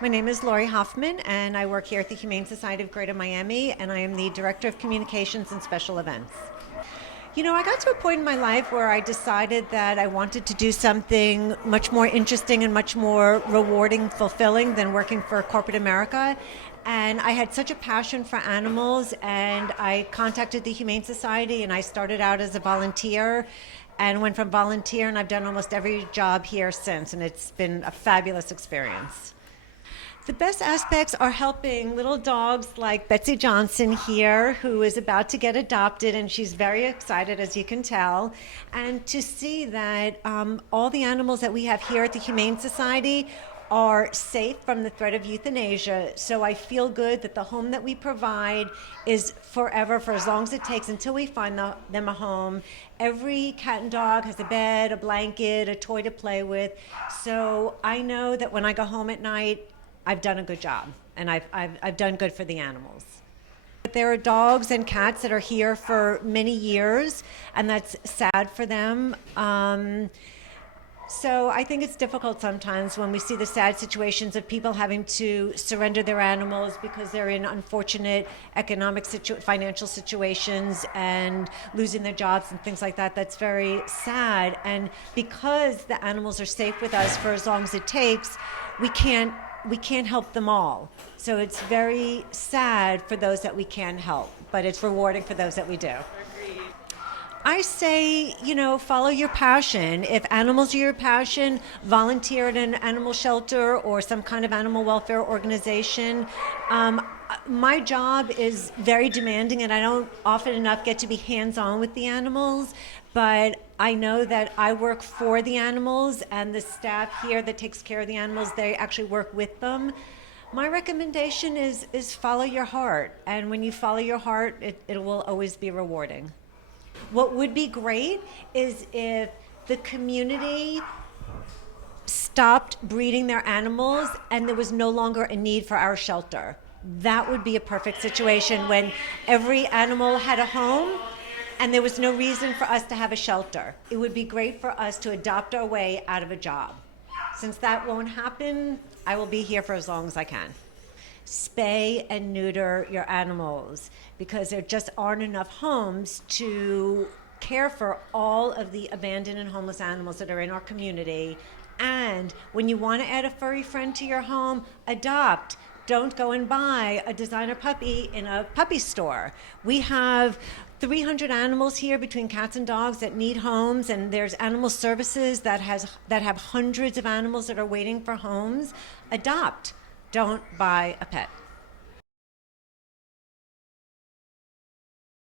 My name is Lori Hoffman, and I work here at the Humane Society of Greater Miami, and I am the Director of Communications and Special Events. You know, I got to a point in my life where I decided that I wanted to do something much more interesting and much more rewarding, fulfilling than working for corporate America. And I had such a passion for animals, and I contacted the Humane Society, and I started out as a volunteer and went from volunteer, and I've done almost every job here since, and it's been a fabulous experience. The best aspects are helping little dogs like Betsy Johnson here, who is about to get adopted, and she's very excited, as you can tell. And to see that all the animals that we have here at the Humane Society are safe from the threat of euthanasia. So I feel good that the home that we provide is forever, for as long as it takes until we find them a home. Every cat and dog has a bed, a blanket, a toy to play with. So I know that when I go home at night, I've done a good job, and I've done good for the animals. There are dogs and cats that are here for many years, and that's sad for them. So I think it's difficult sometimes when we see the sad situations of people having to surrender their animals because they're in unfortunate economic, financial situations and losing their jobs and things like that. That's very sad. And because the animals are safe with us for as long as it takes, we can't help them all. So it's very sad for those that we can help, but it's rewarding for those that we do. I say, follow your passion. If animals are your passion, volunteer at an animal shelter or some kind of animal welfare organization. My job is very demanding, and I don't often enough get to be hands-on with the animals, but I know that I work for the animals, and the staff here that takes care of the animals, they actually work with them. My recommendation is follow your heart, and when you follow your heart, it will always be rewarding. What would be great is if the community stopped breeding their animals and there was no longer a need for our shelter. That would be a perfect situation when every animal had a home and there was no reason for us to have a shelter. It would be great for us to adopt our way out of a job. Since that won't happen, I will be here for as long as I can. Spay and neuter your animals because there just aren't enough homes to care for all of the abandoned and homeless animals that are in our community. And when you want to add a furry friend to your home, adopt. Don't go and buy a designer puppy in a puppy store. We have 300 animals here between cats and dogs that need homes, and there's animal services that have hundreds of animals that are waiting for homes. Adopt. Don't buy a pet.